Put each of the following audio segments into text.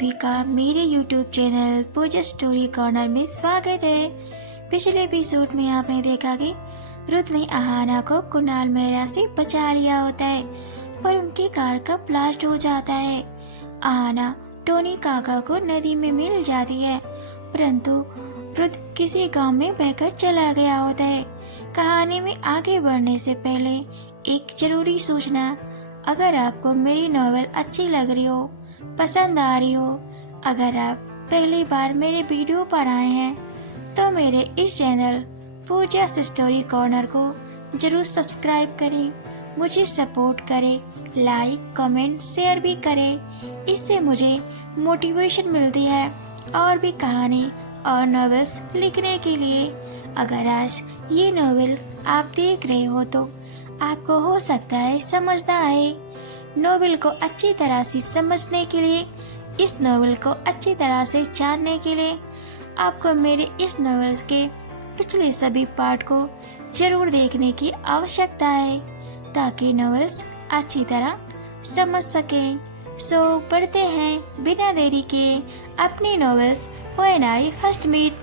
सभी का मेरे YouTube चैनल पूजा स्टोरी कॉर्नर में स्वागत है। पिछले एपिसोड में आपने देखा कि रुत ने आहाना को कुणाल मेहरा से बचा लिया होता है, पर उनकी कार का ब्लास्ट हो जाता है। आहाना टोनी काका को नदी में मिल जाती है, परंतु रुत किसी गांव में बहकर चला गया होता है। कहानी में आगे बढ़ने से पहले एक जरूरी सूचना, अगर आपको मेरी नॉवेल अच्छी लग रही हो, पसंद आ रही हो, अगर आप पहली बार मेरे वीडियो पर आए हैं तो मेरे इस चैनल पूजा स्टोरी कॉर्नर को जरूर सब्सक्राइब करें, मुझे सपोर्ट करें, लाइक कमेंट शेयर भी करें। इससे मुझे मोटिवेशन मिलती है और भी कहानी और नॉवेल्स लिखने के लिए। अगर आज ये नॉवेल आप देख रहे हो तो आपको हो सकता है समझ ना आए। नॉवेल को अच्छी तरह से समझने के लिए, इस नॉवेल को अच्छी तरह से जानने के लिए आपको मेरे इस नॉवेल के पिछले सभी पार्ट को जरूर देखने की आवश्यकता है, ताकि नॉवेल्स अच्छी तरह समझ सके। सो पढ़ते हैं बिना देरी किए अपनी novels when I first meet.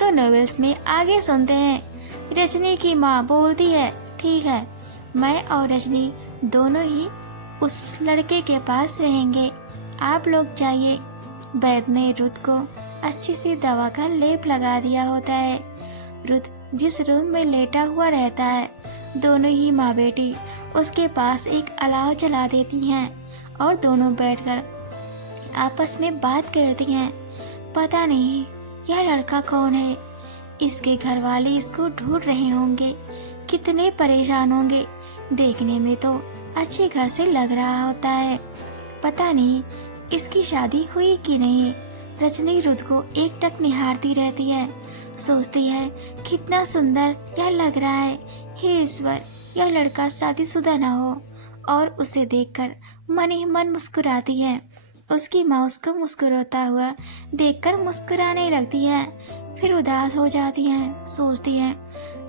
तो नॉवेल्स में आगे सुनते हैं। रजनी की माँ बोलती है, ठीक है, मैं और रजनी दोनों ही उस लड़के के पास रहेंगे, आप लोग जाइए। वैद्य ने रुत को अच्छी सी दवा का लेप लगा दिया होता है। रुत जिस रूम में लेटा हुआ रहता है, दोनों ही माँ बेटी उसके पास एक अलाव जला देती हैं और दोनों बैठकर आपस में बात करती हैं। पता नहीं यह लड़का कौन है, इसके घर वाले इसको ढूंढ रहे होंगे, कितने परेशान होंगे। देखने में तो अच्छे घर से लग रहा होता है, पता नहीं इसकी शादी हुई कि नहीं। रजनी रुत को एकटक निहारती रहती है, सोचती है कितना सुंदर यह लग रहा है। हे ईश्वर, यह लड़का शादीशुदा न हो। और उसे देखकर मन ही मन मुस्कुराती है। उसकी माँ उसको मुस्कुराता हुआ देखकर मुस्कुराने लगती है, फिर उदास हो जाती है। सोचती है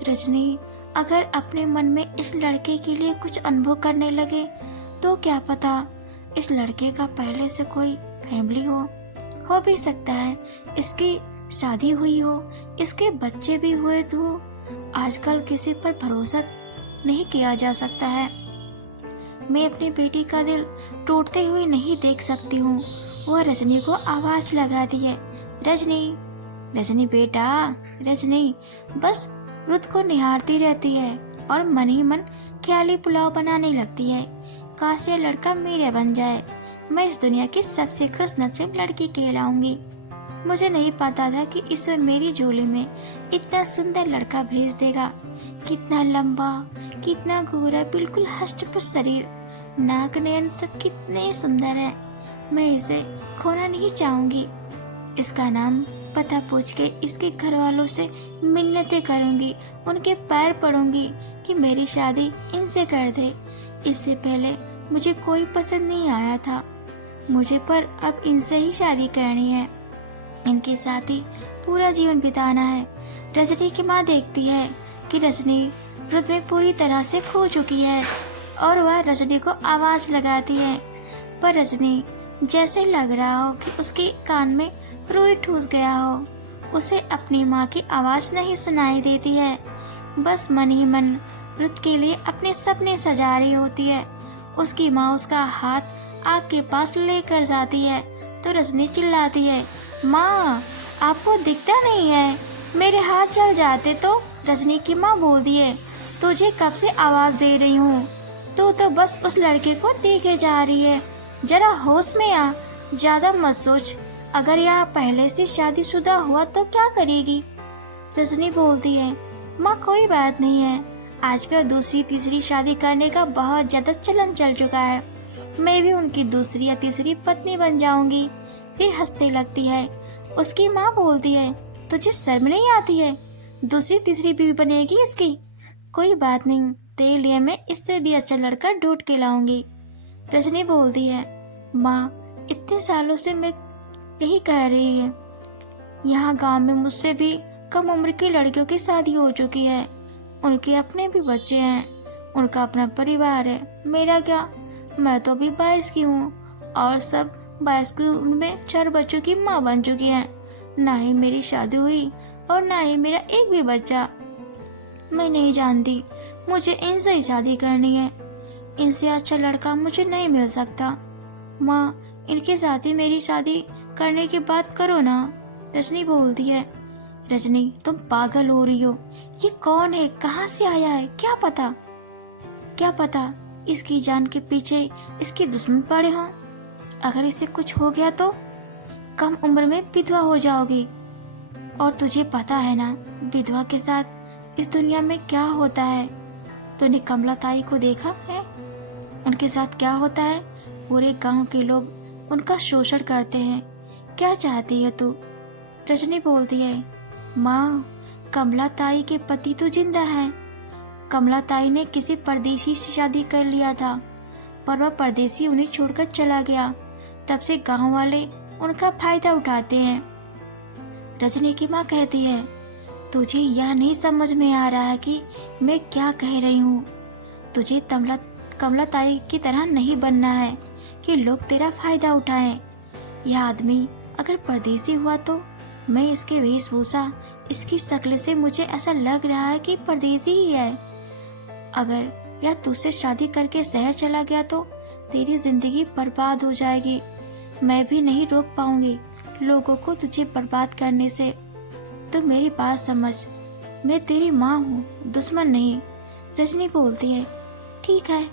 रजनी अगर अपने मन में इस लड़के के लिए कुछ अनुभव करने लगे तो क्या पता इस लड़के का पहले से कोई फैमिली हो भी सकता है, इसकी शादी हुई हो, इसके बच्चे भी हुए तो। आजकल किसी पर भरोसा नहीं किया जा सकता है। मैं अपनी बेटी का दिल टूटते हुए नहीं देख सकती हूँ। वह रजनी को आवाज लगाती है, रजनी, रजनी बेटा, रजनी। बस रुत को निहारती रहती है और मन ही मन ख्याली पुलाव बनाने लगती है। काश यह लड़का मेरे बन जाए, मैं इस दुनिया की सबसे खुशनसीब लड़की कहलाऊंगी। मुझे नहीं पता था कि ईश्वर मेरी झोली में इतना सुंदर लड़का भेज देगा। कितना लंबा, कितना गोरा, बिल्कुल हष्ट-पुष्ट शरीर, नाक नयन सब कितने सुंदर है। मैं इसे खोना नहीं चाहूंगी। इसका नाम पता पूछ के इसके घर वालों से मिन्नतें करूंगी, उनके पैर पड़ूंगी कि मेरी शादी इनसे कर दे। इससे पहले मुझे कोई पसंद नहीं आया था मुझे, पर अब इनसे ही शादी करनी है, इनके साथ ही पूरा जीवन बिताना है। रजनी की माँ देखती है कि रजनी रुत में पूरी तरह से खो चुकी है और वह रजनी को आवाज लगाती है, पर रजनी जैसे लग रहा हो कि उसके कान में रुई ठूस गया हो। उसे अपनी माँ की आवाज नहीं सुनाई देती है। बस मन ही मन रुत के लिए अपने सपने सजा रही होती है। उसकी माँ उसका हाथ आग के पास लेकर जाती है तो रजनी चिल्लाती है, माँ आपको दिखता नहीं है, मेरे हाथ जल जाते तो। रजनी की माँ बोलती है, तुझे कब से आवाज दे रही हूँ, तू तो बस उस लड़के को देखे जा रही है, जरा होश में आ, ज्यादा मत सोच। अगर यह पहले से शादीशुदा हुआ तो क्या करेगी। रजनी बोलती है, माँ कोई बात नहीं है, आजकल दूसरी तीसरी शादी करने का बहुत ज्यादा चलन चल चुका है, मैं भी उनकी दूसरी या तीसरी पत्नी बन जाऊंगी। फिर हंसने लगती है। उसकी माँ बोलती है, तुझे शर्म नहीं आती है, दूसरी तीसरी बीवी बनेगी इसकी। कोई बात नहीं, तेरे लिए मैं इससे भी अच्छा लड़का ढूंढ के लाऊंगी। रजनी बोलती है, माँ इतने सालों से मैं यही कह रही है, यहाँ गांव में मुझसे भी कम उम्र की लड़कियों की शादी हो चुकी है, उनके अपने भी बच्चे हैं, उनका अपना परिवार है। मेरा क्या, मैं तो भी 22 की हूँ और सब 22 की उम्र में 4 बच्चों की माँ बन चुकी हैं। ना ही मेरी शादी हुई और ना ही मेरा एक भी बच्चा। मैं नहीं जानती, मुझे इनसे ही शादी करनी है। इनसे अच्छा लड़का मुझे नहीं मिल सकता। माँ, इनके साथ ही मेरी शादी करने की बात करो ना। रजनी बोलती है। रजनी, तुम पागल हो रही हो। ये कौन है, कहाँ से आया है, क्या पता इसकी जान के पीछे इसके दुश्मन पड़े हों। अगर इसे कुछ हो गया तो कम उम्र में विधवा हो जाओगी। और तुझे पता है ना विधवा के साथ इस दुनिया में क्या होता है। तूने कमला ताई को देखा है, उनके साथ क्या होता है। पूरे गांव के लोग उनका शोषण करते हैं। क्या चाहती है तू? रजनी बोलती है। माँ, कमला ताई के पति तो जिंदा है। कमला ताई ने किसी परदेसी से शादी कर लिया था, पर वह परदेसी उन्हें छोड़कर चला गया। तब से गांव वाले उनका फायदा उठाते हैं। रजनी की माँ कहती है, तुझे यह नहीं समझ में आ रहा है कि मैं क्या कह रही हूँ। तुझे कमला ताई की तरह नहीं बनना है कि लोग तेरा फायदा उठाएं। यह आदमी अगर परदेसी हुआ तो मैं इसके वेशभूषा, इसकी शक्ल से मुझे ऐसा लग रहा है कि परदेसी ही है। अगर यह तुझसे शादी करके शहर चला गया तो तेरी जिंदगी बर्बाद हो जाएगी। मैं भी नहीं रोक पाऊंगी लोगों को तुझे बर्बाद करने से। तो मेरी बात समझ, मैं तेरी माँ हूँ, दुश्मन नहीं। रजनी बोलती है, ठीक है,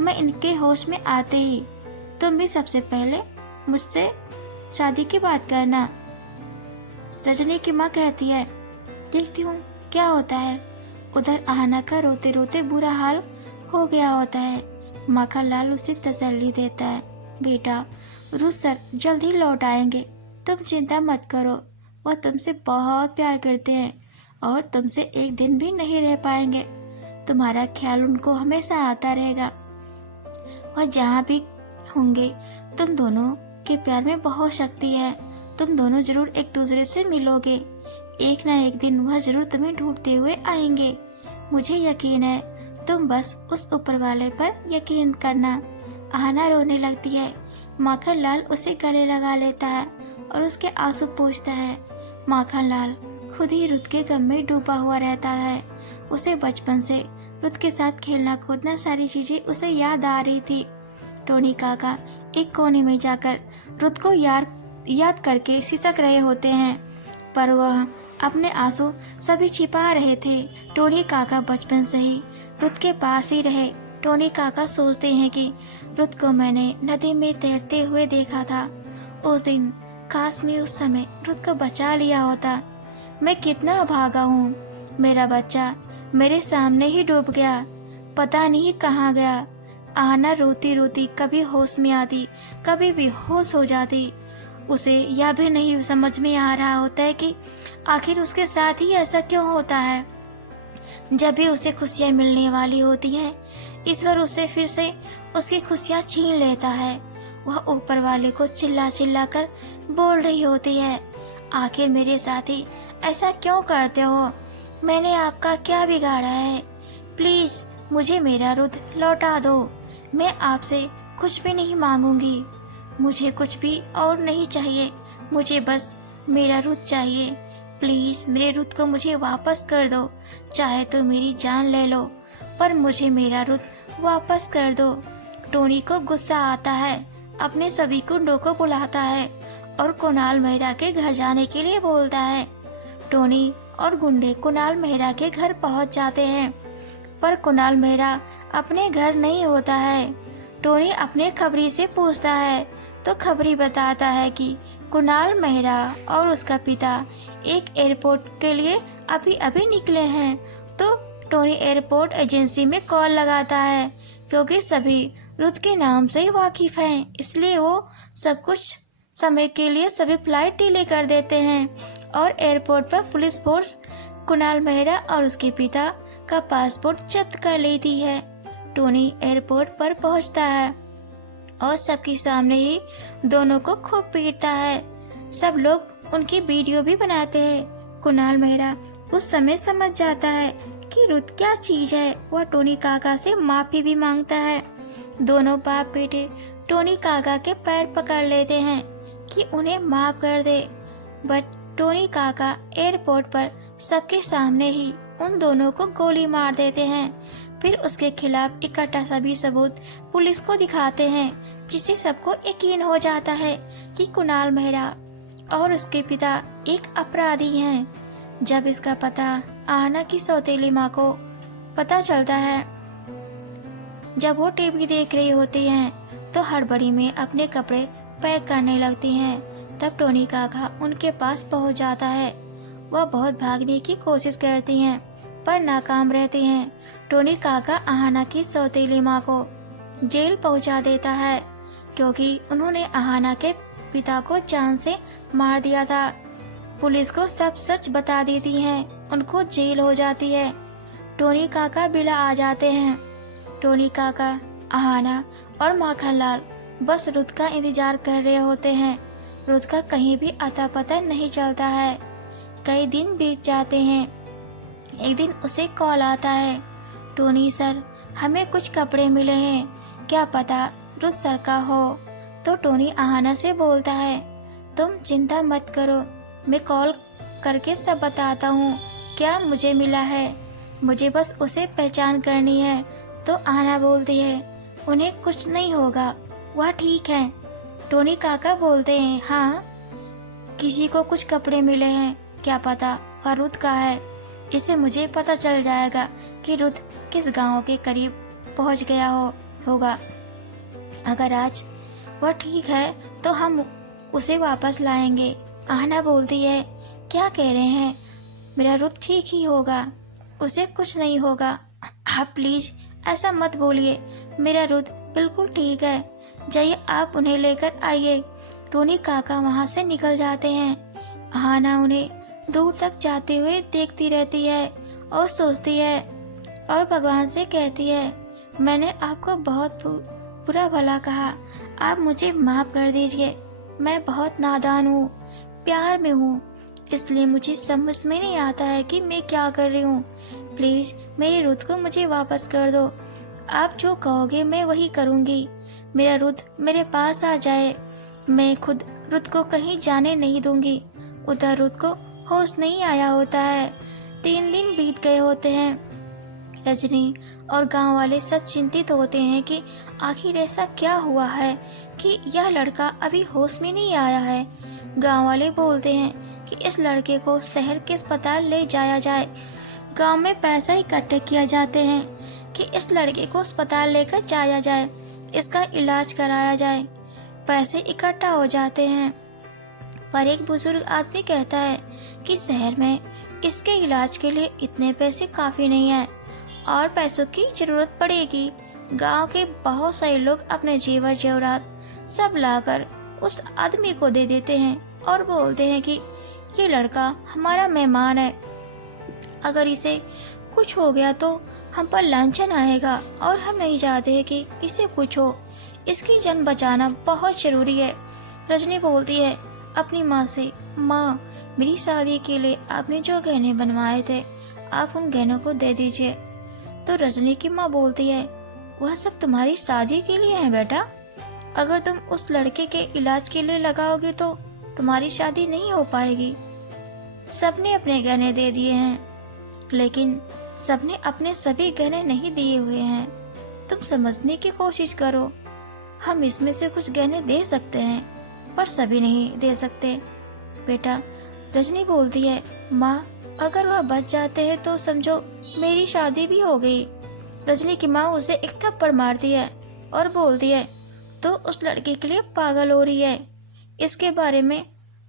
मैं इनके होश में आते ही तुम भी सबसे पहले मुझसे शादी की बात करना। रजनी की माँ कहती है, देखती हूँ क्या होता है। उधर आहाना का रोते रोते बुरा हाल हो गया होता है। माखनलाल उसे तसल्ली देता है, बेटा रुस सर जल्द ही लौट आएंगे, तुम चिंता मत करो। वह तुमसे बहुत प्यार करते हैं और तुमसे एक दिन भी नहीं रह पाएंगे। तुम्हारा ख्याल उनको हमेशा आता रहेगा। वह जहाँ भी होंगे, तुम दोनों के प्यार में बहुत शक्ति है। तुम दोनों जरूर एक दूसरे से मिलोगे। एक ना एक दिन वह जरूर तुम्हें ढूंढते हुए आएंगे। मुझे यकीन है, तुम बस उस ऊपर वाले पर यकीन करना। आहाना रोने लगती है। माखनलाल उसे गले लगा लेता है और उसके आंसू पोंछता है। माखनलाल खुद ही रुत के गम में डूबा हुआ रहता है। उसे बचपन से रुत के साथ खेलना कूदना सारी चीजें उसे याद आ रही थी। टोनी काका एक कोने में जाकर रुत को याद करके सिसक रहे होते हैं, पर वह अपने आंसू सभी छिपा रहे थे। टोनी काका बचपन से ही रुत के पास ही रहे। टोनी काका सोचते हैं कि रुत को मैंने नदी में तैरते हुए देखा था उस दिन। काश मैं उस समय रुत को बचा लिया होता। मैं कितना अभागा हूँ। मेरा बच्चा मेरे सामने ही डूब गया, पता नहीं कहाँ गया। आहाना रोती रोती कभी होश में आती, कभी बेहोश हो जाती। उसे यह भी नहीं समझ में आ रहा होता है कि आखिर उसके साथ ही ऐसा क्यों होता है। जब भी उसे खुशियाँ मिलने वाली होती हैं, ईश्वर उसे फिर से उसकी खुशियाँ छीन लेता है। वह ऊपर वाले को चिल्ला चिल्ला कर बोल रही होती है, आखिर मेरे साथी ऐसा क्यों करते हो? मैंने आपका क्या बिगाड़ा है? प्लीज मुझे मेरा रुत लौटा दो। मैं आपसे कुछ भी नहीं मांगूंगी। मुझे कुछ भी और नहीं चाहिए। मुझे बस मेरा रुत चाहिए। प्लीज मेरे रुत को मुझे वापस कर दो। चाहे तो मेरी जान ले लो, पर मुझे मेरा रुत वापस कर दो। टोनी को गुस्सा आता है, अपने सभी गुंडों को बुलाता है और कुणाल मेहरा के घर जाने के लिए बोलता है। टोनी और गुंडे कुणाल मेहरा के घर पहुंच जाते हैं, पर कुणाल मेहरा अपने घर नहीं होता है। टोनी अपने खबरी से पूछता है तो खबरी बताता है कि कुणाल मेहरा और उसका पिता एक एयरपोर्ट के लिए अभी अभी निकले हैं। तो टोनी एयरपोर्ट एजेंसी में कॉल लगाता है, क्योंकि सभी रुत के नाम से ही वाकिफ हैं, इसलिए वो सब कुछ समय के लिए सभी फ्लाइट डिले कर देते हैं और एयरपोर्ट पर पुलिस फोर्स कुणाल मेहरा और उसके पिता का पासपोर्ट जब्त कर लेती है। टोनी एयरपोर्ट पर पहुंचता है और सबके सामने ही दोनों को खूब पीटता है। सब लोग उनकी वीडियो भी बनाते हैं। कुणाल मेहरा उस समय समझ जाता है कि रुत क्या चीज है। वह टोनी काका से माफी भी मांगता है। दोनों बाप बेटे टोनी काका के पैर पकड़ लेते हैं कि उन्हें माफ कर दे, बट टोनी काका एयरपोर्ट पर सबके सामने ही उन दोनों को गोली मार देते हैं। फिर उसके खिलाफ इकट्ठा सभी सबूत पुलिस को दिखाते हैं, जिससे सबको यकीन हो जाता है कि कुणाल मेहरा और उसके पिता एक अपराधी हैं। जब इसका पता आहना की सौतेली माँ को पता चलता है, जब वो टीवी देख रही होती हैं, तो हड़बड़ी में अपने कपड़े पैक करने लगती हैं। तब टोनी काका उनके पास पहुंच जाता है। वह बहुत भागने की कोशिश करती हैं, पर नाकाम रहती हैं। टोनी काका आहना की सौतेली माँ को जेल पहुंचा देता है, क्योंकि उन्होंने आहना के पिता को जान से मार दिया था। पुलिस को सब सच बता देती हैं, उनको जेल हो जाती है। टोनी काका बिला आ जाते हैं। टोनी काका, आहना और माखनलाल बस रुत का इंतजार कर रहे होते हैं। रुत का कहीं भी अता पता नहीं चलता है। कई दिन बीत जाते हैं। एक दिन उसे कॉल आता है, टोनी सर, हमें कुछ कपड़े मिले हैं, क्या पता रुत सर का हो। तो टोनी आहना से बोलता है, तुम चिंता मत करो, मैं कॉल करके सब बताता हूँ क्या मुझे मिला है, मुझे बस उसे पहचान करनी है। तो आहना बोलती है, उन्हें कुछ नहीं होगा, वह ठीक है। टोनी काका बोलते हैं, हाँ, किसी को कुछ कपड़े मिले हैं, क्या पता वह रुत का है। इससे मुझे पता चल जाएगा कि रुत किस गांव के करीब पहुंच गया होगा। अगर आज वह ठीक है तो हम उसे वापस लाएंगे। आहना बोलती है, क्या कह रहे हैं, मेरा रुत ठीक ही होगा, उसे कुछ नहीं होगा। आप प्लीज ऐसा मत बोलिए, मेरा रुत बिल्कुल ठीक है, जाइए आप उन्हें लेकर आइए। टोनी काका वहाँ से निकल जाते हैं। आहना उन्हें दूर तक जाते हुए देखती रहती है और सोचती है और भगवान से कहती है, मैंने आपको बहुत बुरा भला कहा, आप मुझे माफ कर दीजिए। मैं बहुत नादान हूँ, प्यार में हूँ, इसलिए मुझे समझ में नहीं आता है कि मैं क्या कर रही हूँ। प्लीज मेरी रुत को मुझे वापस कर दो। आप जो कहोगे मैं वही करूँगी। मेरा रुत मेरे पास आ जाए, मैं खुद रुत को कहीं जाने नहीं दूंगी। उधर रुत को होश नहीं आया होता है। 3 दिन बीत गए होते हैं। रजनी और गांव वाले सब चिंतित होते हैं कि आखिर ऐसा क्या हुआ है कि यह लड़का अभी होश में नहीं आया है। गांव वाले बोलते हैं कि इस लड़के को शहर के अस्पताल ले जाया जाए। गांव में पैसा इकट्ठे किया जाते हैं कि इस लड़के को अस्पताल लेकर जाया जाए, इसका इलाज कराया जाए। पैसे इकट्ठा हो जाते हैं, पर एक बुजुर्ग आदमी कहता है कि शहर में इसके इलाज के लिए इतने पैसे काफी नहीं है और पैसों की जरूरत पड़ेगी। गांव के बहुत सारे लोग अपने जेवर जेवरात सब लाकर उस आदमी को दे देते हैं और बोलते हैं कि ये लड़का हमारा मेहमान है, अगर इसे कुछ हो गया तो हम पर लांछन आएगा और हम नहीं चाहते हैं कि इसे कुछ हो। इसकी जान बचाना बहुत जरूरी है। रजनी बोलती है अपनी माँ से, माँ, मेरी शादी के लिए आपने जो गहने बनवाए थे, आप उन गहनों को दे दीजिए। तो रजनी की माँ बोलती है, वह सब तुम्हारी शादी के लिए है बेटा, अगर तुम उस लड़के के इलाज के लिए लगाओगे तो तुम्हारी शादी नहीं हो पाएगी। सबने अपने गहने दे दिए हैं, लेकिन सबने अपने सभी गहने नहीं दिए हुए हैं। तुम समझने की कोशिश करो, हम इसमें से कुछ गहने दे सकते हैं, पर सभी नहीं दे सकते बेटा। रजनी बोलती है, माँ, अगर वह बच जाते हैं तो समझो मेरी शादी भी हो गई। रजनी की माँ उसे एक थप्पड़ मारती है और बोलती है, तो उस लड़के के लिए पागल हो रही है, इसके बारे में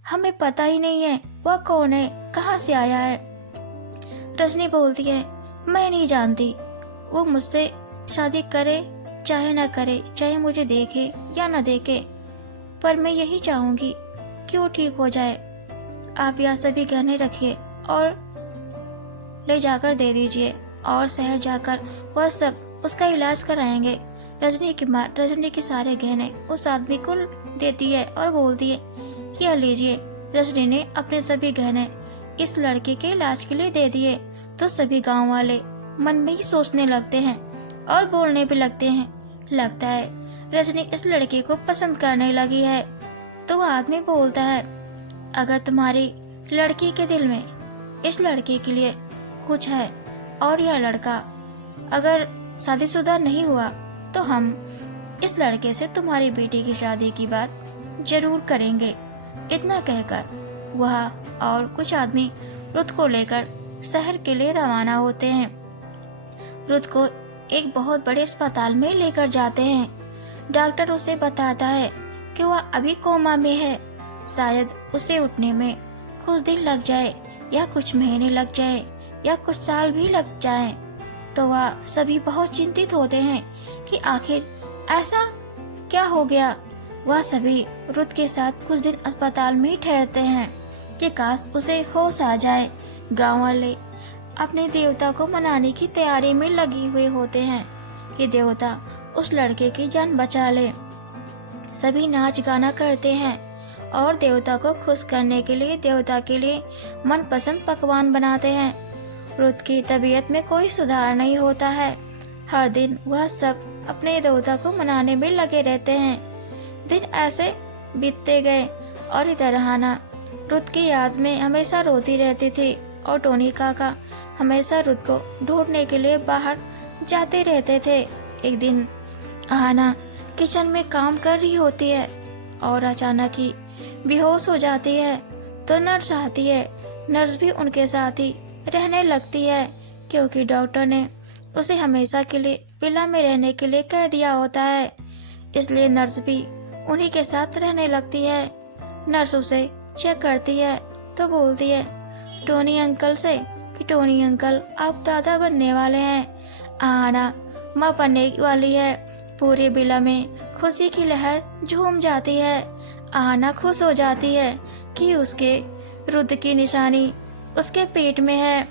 हमें पता ही नहीं है, वह कौन है, कहाँ से आया है। रजनी बोलती है, मैं नहीं जानती, वो मुझसे शादी करे चाहे ना करे, चाहे मुझे देखे या ना देखे, पर मैं यही चाहूंगी कि वो ठीक हो जाए। आप यहाँ सभी गहने रखिए और ले जाकर दे दीजिए और शहर जाकर वह सब उसका इलाज कराएंगे। रजनी की माँ रजनी के सारे गहने उस आदमी को देती है और बोलती है, यह लीजिए। रजनी ने अपने सभी गहने इस लड़के के इलाज के लिए दे दिए। तो सभी गांव वाले मन में ही सोचने लगते हैं और बोलने भी लगते हैं, लगता है रजनी इस लड़के को पसंद करने लगी है। तो वह आदमी बोलता है, अगर तुम्हारी लड़की के दिल में इस लड़के के लिए कुछ है और यह लड़का अगर शादीशुदा नहीं हुआ तो हम इस लड़के से तुम्हारी बेटी की शादी की बात जरूर करेंगे। इतना कहकर वह और कुछ आदमी रुत को लेकर शहर के लिए रवाना होते हैं। रुत को एक बहुत बड़े अस्पताल में लेकर जाते हैं। डॉक्टर उसे बताता है कि वह अभी कोमा में है, शायद उसे उठने में कुछ दिन लग जाए या कुछ महीने लग जाए या कुछ साल भी लग जाए। तो वह सभी बहुत चिंतित होते हैं कि आखिर ऐसा क्या हो गया। वह सभी रुत के साथ कुछ दिन अस्पताल में ही ठहरते हैं कि काश उसे होश आ जाए। गांव वाले अपने देवता को मनाने की तैयारी में लगे हुए होते हैं कि देवता उस लड़के की जान बचा ले। सभी नाच गाना करते हैं और देवता को खुश करने के लिए देवता के लिए मनपसंद पकवान बनाते हैं। रुत की तबीयत में कोई सुधार नहीं होता है। हर दिन वह सब अपने देवता को मनाने में लगे रहते हैं। दिन ऐसे बीतते गए और इधर हाना रुत की याद में हमेशा रोती रहती थी और टोनी काका हमेशा रुत को ढूंढने के लिए बाहर जाते रहते थे। एक दिन आहाना किचन में काम कर रही होती है और अचानक ही बेहोश हो जाती है। तो नर्स आती है। नर्स भी उनके साथ ही रहने लगती है क्योंकि डॉक्टर ने उसे हमेशा के लिए विला में रहने के लिए कह दिया होता है, इसलिए नर्स भी उन्हीं के साथ रहने लगती है। नर्स उसे चेक करती है तो बोलती है टोनी अंकल से कि टोनी अंकल आप दादा बनने वाले हैं, आना माँ बनने वाली है। पूरे विला में खुशी की लहर झूम जाती है। आना खुश हो जाती है कि उसके रुत की निशानी उसके पेट में है।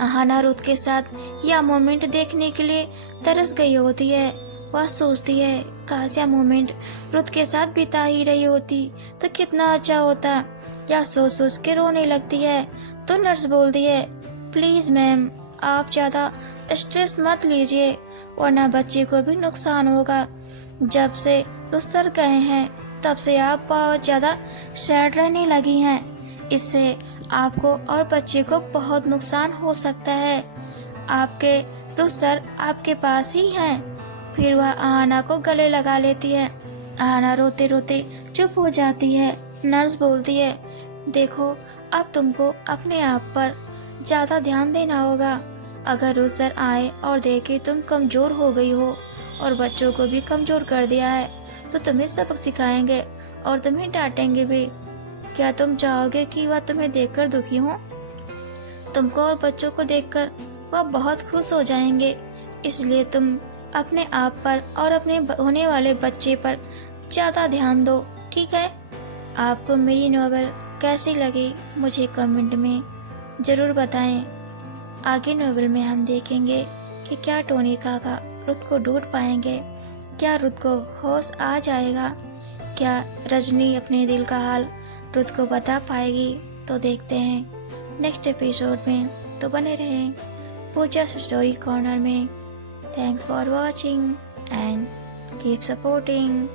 आहाना रुत के साथ यह मोमेंट देखने के लिए तरस गई होती है। वह सोचती है काश यह मोमेंट रुत के साथ बिता ही रही होती तो कितना अच्छा होता। यह सोच सोच के रोने लगती है। तो नर्स बोलती है प्लीज मैम आप ज्यादा स्ट्रेस मत लीजिए वरना बच्चे को भी नुकसान होगा। जब से रुस्तर गए हैं तब से आप बहुत ज्यादा सैड रहने लगी हैं। इससे आपको और बच्चे को बहुत नुकसान हो सकता है। आपके रुस्तर आपके पास ही हैं। फिर वह आहाना को गले लगा लेती है। आहाना रोते रोते चुप हो जाती है। नर्स बोलती है देखो अब तुमको अपने आप पर ज्यादा ध्यान देना होगा। अगर रुस्तर आए और देखे तुम कमजोर हो गई हो और बच्चों को भी कमजोर कर दिया है तो तुम्हें सबक सिखाएंगे और तुम्हें डांटेंगे भी। क्या तुम चाहोगे कि वह तुम्हें देखकर दुखी हो? तुमको और बच्चों को देखकर वह बहुत खुश हो जाएंगे। इसलिए तुम अपने आप पर और अपने होने वाले बच्चे पर ज्यादा ध्यान दो, ठीक है? आपको मेरी नॉवेल कैसी लगी मुझे कमेंट में जरूर बताएं। आगे नॉवेल में हम देखेंगे कि क्या टोनी काका रुत को ढूंढ पाएंगे, क्या रुत को होश आ जाएगा, क्या रजनी अपने दिल का हाल रुत को बता पाएगी। तो देखते हैं नेक्स्ट एपिसोड में। तो बने रहें पूजा स्टोरी कॉर्नर में। Thanks for watching and keep supporting.